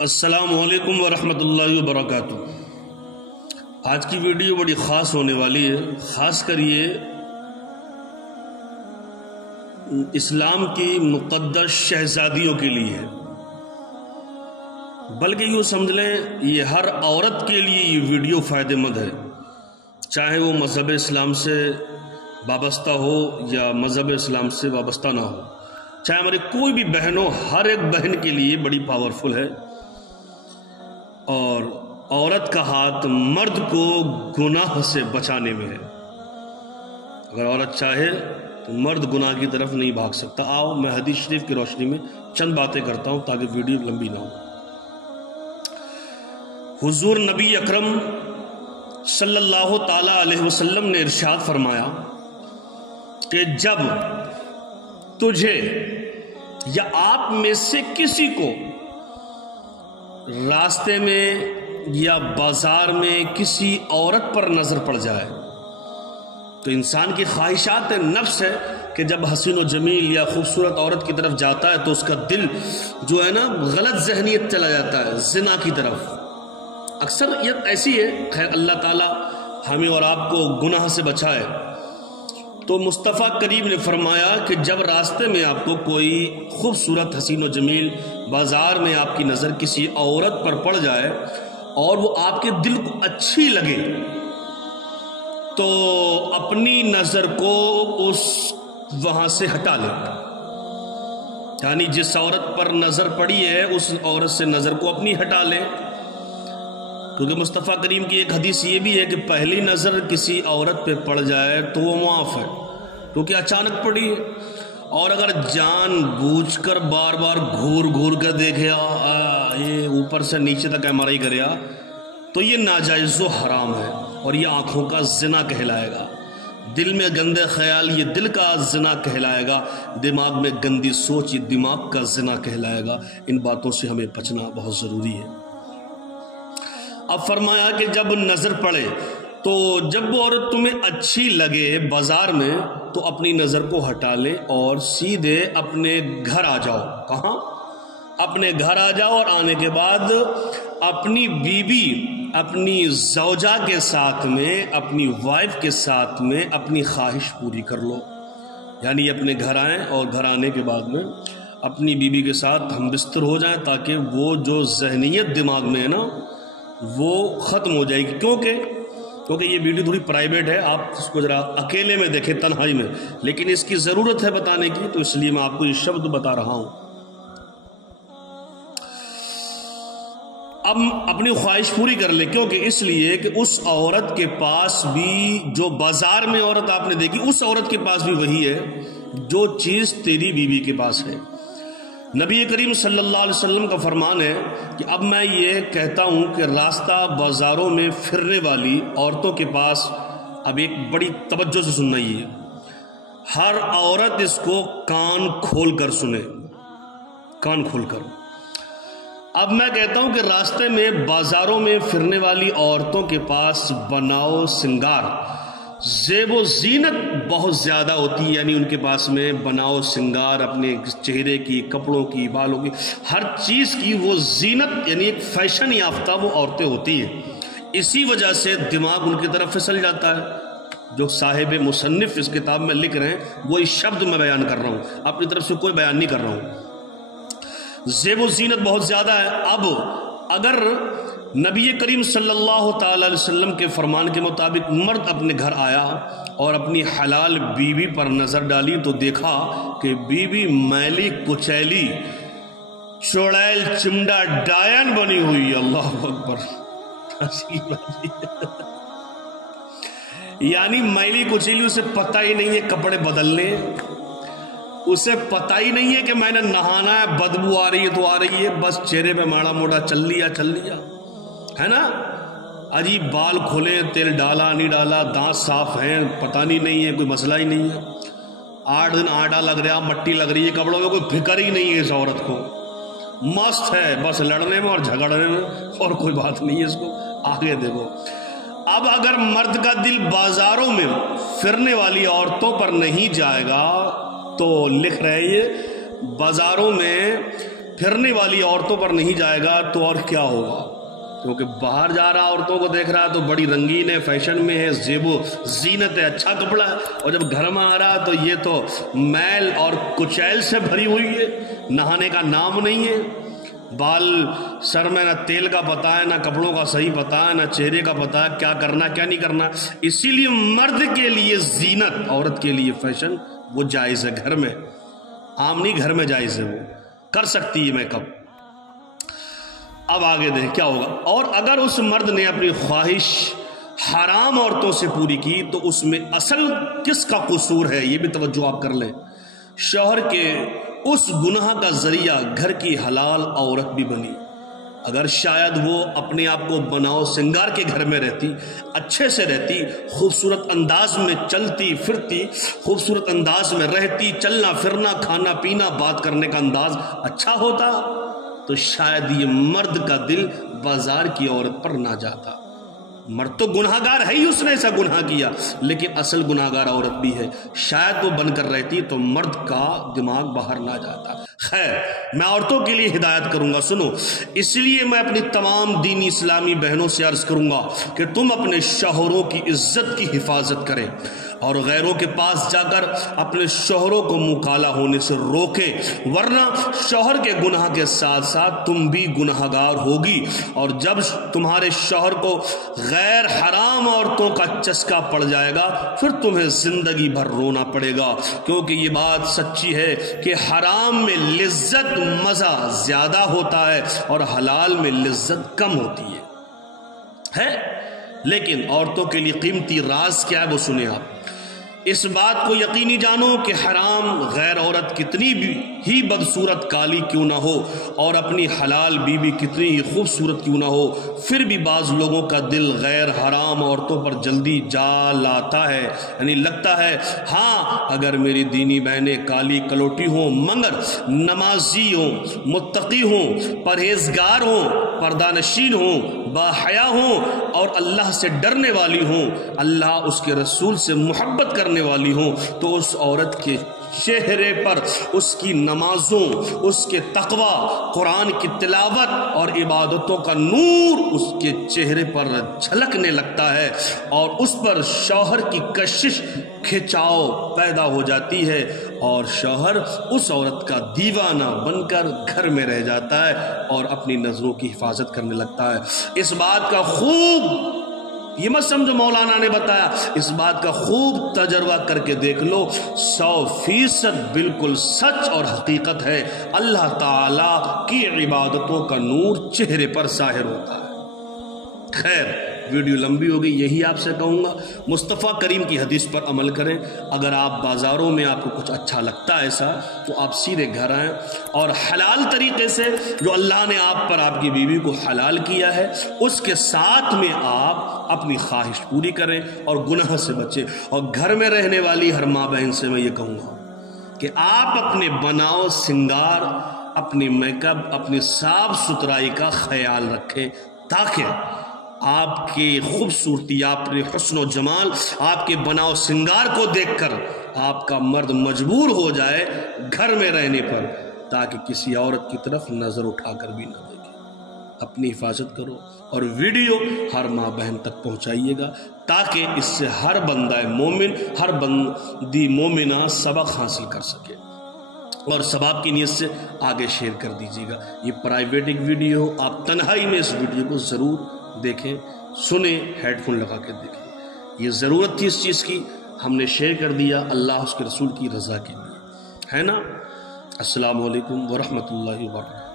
السلام علیکم ورحمۃ اللہ وبرکاتہ۔ آج کی ویڈیو بڑی خاص ہونے والی ہے، خاص کر یہ اسلام کی مقدس شہزادیوں کے لیے ہے، بلکہ یوں سمجھ لیں یہ ہر عورت کے لیے یہ ویڈیو فائدہ مند ہے، چاہے وہ مذہب اسلام سے وابستہ ہو یا مذہب اسلام سے وابستہ نہ ہو، چاہے ہماری کوئی بھی بہن ہو، ہر ایک بہن کے لیے بڑی پاورفل ہے۔ اور عورت کا ہاتھ مرد کو گناہ سے بچانے میں ہے۔ اگر عورت چاہے تو مرد گناہ کی طرف نہیں بھاگ سکتا۔ آؤ میں حدیث شریف کی روشنی میں چند باتیں کرتا ہوں تاکہ ویڈیو لمبی نہ ہو۔ حضور نبی اکرم صلی اللہ تعالی علیہ وسلم نے ارشاد فرمایا کہ جب تجھے یا آپ میں سے کسی کو راستے میں یا بازار میں کسی عورت پر نظر پڑ جائے تو انسان کی خواہشات نفس ہے کہ جب حسین و جمیل یا خوبصورت عورت کی طرف جاتا ہے تو اس کا دل جو ہے نا غلط ذہنیت چلا جاتا ہے زنا کی طرف۔ اکثر یہ ایسی ہے، خیر اللہ تعالی ہمیں اور آپ کو گناہ سے بچائے۔ تو مصطفیٰ کریم نے فرمایا کہ جب راستے میں آپ کو کوئی خوبصورت حسین و جمیل بازار میں آپ کی نظر کسی عورت پر پڑ جائے اور وہ آپ کے دل کو اچھی لگے تو اپنی نظر کو اس وہاں سے ہٹا لے، یعنی جس عورت پر نظر پڑی ہے اس عورت سے نظر کو اپنی ہٹا لے، کیونکہ مصطفیٰ کریم کی ایک حدیث یہ بھی ہے کہ پہلی نظر کسی عورت پہ پڑ جائے تو وہ معاف ہے کیونکہ اچانک پڑی ہے، اور اگر جان بوجھ کر بار بار گھور کر دیکھے یہ اوپر سے نیچے تک MRI کرے تو یہ ناجائز و حرام ہے اور یہ آنکھوں کا زنا کہلائے گا، دل میں گندے خیال یہ دل کا زنا کہلائے گا، دماغ میں گندی سوچ یہ دماغ کا زنا کہلائے گا۔ ان باتوں سے ہمیں بچنا بہت ضروری ہے۔ اب فرمایا کہ جب نظر پڑے تو جب وہ عورت تمہیں اچھی لگے بازار میں تو اپنی نظر کو ہٹا لے اور سیدھے اپنے گھر آ جاؤ۔ کہاں؟ اپنے گھر آ جاؤ، اور آنے کے بعد اپنی بیوی اپنی زوجہ کے ساتھ میں اپنی وائف کے ساتھ میں اپنی خواہش پوری کر لو، یعنی اپنے گھر آئیں اور گھر آنے کے بعد میں اپنی بیوی کے ساتھ ہم بستر ہو جائیں تاکہ وہ جو ذہنیت دماغ میں ہے نا وہ ختم ہو جائے گی، کیونکہ یہ ویڈیو تھوڑی پرائیویٹ ہے، آپ اس کو ذرا اکیلے میں دیکھیں تنہائی میں، لیکن اس کی ضرورت ہے بتانے کی تو اس لیے میں آپ کو یہ شبد بتا رہا ہوں۔ اب اپنی خواہش پوری کر لے، کیونکہ اس لیے کہ اس عورت کے پاس بھی جو بازار میں عورت آپ نے دیکھی اس عورت کے پاس بھی وہی ہے جو چیز تیری بیوی کے پاس ہے۔ نبی کریم صلی اللہ علیہ وسلم کا فرمان ہے کہ اب میں یہ کہتا ہوں کہ راستہ بازاروں میں پھرنے والی عورتوں کے پاس، اب ایک بڑی توجہ سے سننا، یہ ہر عورت اس کو کان کھول کر سنے، کان کھول کر۔ اب میں کہتا ہوں کہ راستے میں بازاروں میں پھرنے والی عورتوں کے پاس بناؤ سنگار، زیب و زینت بہت زیادہ ہوتی ہے، یعنی ان کے پاس میں بناؤ سنگار اپنے چہرے کی، کپڑوں کی، بالوں کی، ہر چیز کی وہ زینت، یعنی ایک فیشن یافتہ وہ عورتیں ہوتی ہیں۔ اسی وجہ سے دماغ ان کی طرف پھسل جاتا ہے۔ جو صاحب مصنف اس کتاب میں لکھ رہے ہیں وہی شبد میں بیان کر رہا ہوں، اپنی طرف سے کوئی بیان نہیں کر رہا ہوں۔ زیب و زینت بہت زیادہ ہے۔ اب اگر نبی کریم صلی اللہ تعالی علیہ وسلم کے فرمان کے مطابق مرد اپنے گھر آیا اور اپنی حلال بیوی پر نظر ڈالی تو دیکھا کہ بیوی میلی کچیلی چڑیل چمڑا ڈائن بنی ہوئی، اللہ اکبر، یعنی میلی کچیلی، اسے پتہ ہی نہیں ہے کپڑے بدلنے، اسے پتہ ہی نہیں ہے کہ میں نے نہانا ہے، بدبو آ رہی ہے تو آ رہی ہے، بس چہرے پہ ماڑا موڑا چل لیا ہے نا، عجیب بال کھولے، تیل ڈالا نہیں ڈالا، دانت صاف ہیں، پتہ نہیں ہے، کوئی مسئلہ ہی نہیں ہے، 8 دن آٹا لگ رہا، مٹی لگ رہی ہے کپڑوں میں، کوئی فکر ہی نہیں ہے اس عورت کو، مست ہے بس لڑنے میں اور جھگڑنے میں اور کوئی بات نہیں ہے اس کو، آگے دیکھو۔ اب اگر مرد کا دل بازاروں میں پھرنے والی عورتوں پر نہیں جائے گا تو لکھ رہے یہ بازاروں میں پھرنے والی عورتوں پر نہیں جائے گا تو اور کیا ہوگا؟ کیونکہ باہر جا رہا عورتوں کو دیکھ رہا ہے تو بڑی رنگین ہے، فیشن میں ہے، زیب و زینت ہے، اچھا کپڑا ہے، اور جب گھر میں آ رہا تو یہ تو میل اور کچیل سے بھری ہوئی ہے، نہانے کا نام نہیں ہے، بال سر میں نہ تیل کا پتہ ہے، نہ کپڑوں کا صحیح پتہ ہے، نہ چہرے کا پتہ ہے کیا کرنا کیا نہیں کرنا۔ اسی لیے مرد کے لیے زینت، عورت کے لیے فیشن وہ جائز ہے، گھر میں عام نہیں، گھر میں جائز ہے، وہ کر سکتی ہے میک اپ۔ اب آگے دیکھ کیا ہوگا۔ اور اگر اس مرد نے اپنی خواہش حرام عورتوں سے پوری کی تو اس میں اصل کس کا قصور ہے، یہ بھی توجہ آپ کر لیں۔ شوہر کے اس گناہ کا ذریعہ گھر کی حلال عورت بھی بنی۔ اگر شاید وہ اپنے آپ کو بناؤ سنگار کے گھر میں رہتی، اچھے سے رہتی، خوبصورت انداز میں چلتی پھرتی، خوبصورت انداز میں رہتی، چلنا پھرنا، کھانا پینا، بات کرنے کا انداز اچھا ہوتا تو شاید یہ مرد کا دل بازار کی عورت پر نہ جاتا۔ مرد تو گناہ گار ہے ہی، اس نے ایسا گناہ کیا، لیکن اصل گناہ گار عورت بھی ہے، شاید وہ بن کر رہتی تو مرد کا دماغ باہر نہ جاتا۔ خیر، میں عورتوں کے لیے ہدایت کروں گا، سنو، اس لیے میں اپنی تمام دینی اسلامی بہنوں سے عرض کروں گا کہ تم اپنے شوہروں کی عزت کی حفاظت کریں اور غیروں کے پاس جا کر اپنے شوہروں کو منہ کالا ہونے سے روکے، ورنہ شوہر کے گناہ کے ساتھ ساتھ تم بھی گناہ گار ہوگی، اور جب تمہارے شوہر کو غیر حرام عورتوں کا چسکا پڑ جائے گا پھر تمہیں زندگی بھر رونا پڑے گا، کیونکہ یہ بات سچی ہے کہ حرام میں لذت مزہ زیادہ ہوتا ہے اور حلال میں لذت کم ہوتی ہے۔ لیکن عورتوں کے لیے قیمتی راز کیا ہے وہ سنیں آپ۔ اس بات کو یقینی جانو کہ حرام غیر عورت کتنی بھی ہی بدصورت کالی کیوں نہ ہو اور اپنی حلال بیوی کتنی ہی خوبصورت کیوں نہ ہو، پھر بھی بعض لوگوں کا دل غیر حرام عورتوں پر جلدی جا لاتا ہے، یعنی لگتا ہے ہاں اگر میری دینی بہنیں کالی کلوٹی ہوں مگر نمازی ہوں، متقی ہوں، پرہیزگار ہوں، پردہ نشین ہوں، باحیا ہوں اور اللہ سے ڈرنے والی ہوں، اللہ اس کے رسول سے محبت کرنے والی ہوں، تو اس عورت کے چہرے پر اس کی نمازوں، اس کے تقوی، قرآن کی تلاوت اور عبادتوں کا نور اس کے چہرے پر جھلکنے لگتا ہے اور اس پر شوہر کی کشش کھچاؤ پیدا ہو جاتی ہے اور شوہر اس عورت کا دیوانہ بن کر گھر میں رہ جاتا ہے اور اپنی نظروں کی حفاظت کرنے لگتا ہے۔ اس بات کا خوب، یہ مت سمجھو مولانا نے بتایا، اس بات کا خوب تجربہ کر کے دیکھ لو، 100% بالکل سچ اور حقیقت ہے، اللہ تعالی کی عبادتوں کا نور چہرے پر ظاہر ہوتا ہے۔ خیر، ویڈیو لمبی ہو گئی، یہی آپ سے کہوں گا مصطفیٰ کریم کی حدیث پر عمل کریں۔ اگر آپ بازاروں میں آپ کو کچھ اچھا لگتا ہے ایسا تو آپ سیدھے گھر آئیں اور حلال طریقے سے جو اللہ نے آپ پر آپ کی بیوی کو حلال کیا ہے اس کے ساتھ میں آپ اپنی خواہش پوری کریں اور گناہ سے بچیں۔ اور گھر میں رہنے والی ہر ماں بہن سے میں یہ کہوں گا کہ آپ اپنے بناؤ سنگار، اپنی میک اپ، اپنی صاف ستھرائی کا خیال رکھیں تاکہ آپ کی خوبصورتی، آپ کے حسن و جمال، آپ کے بناؤ سنگار کو دیکھ کر آپ کا مرد مجبور ہو جائے گھر میں رہنے پر، تاکہ کسی عورت کی طرف نظر اٹھا کر بھی نہ دیکھے۔ اپنی حفاظت کرو اور ویڈیو ہر ماں بہن تک پہنچائیے گا تاکہ اس سے ہر بندہ مومن، ہر بندی مومنہ سبق حاصل کر سکے، اور ثواب کی نیت سے آگے شیئر کر دیجیے گا۔ یہ پرائیویٹ ایک ویڈیو، آپ تنہائی میں اس ویڈیو کو ضرور دیکھیں، سنیں، ہیڈ فون لگا کے دیکھیں۔ یہ ضرورت تھی اس چیز کی، ہم نے شیئر کر دیا اللہ اس کے رسول کی رضا کے لیے، ہے نا۔ السلام علیکم ورحمۃ اللہ وبرکاتہ۔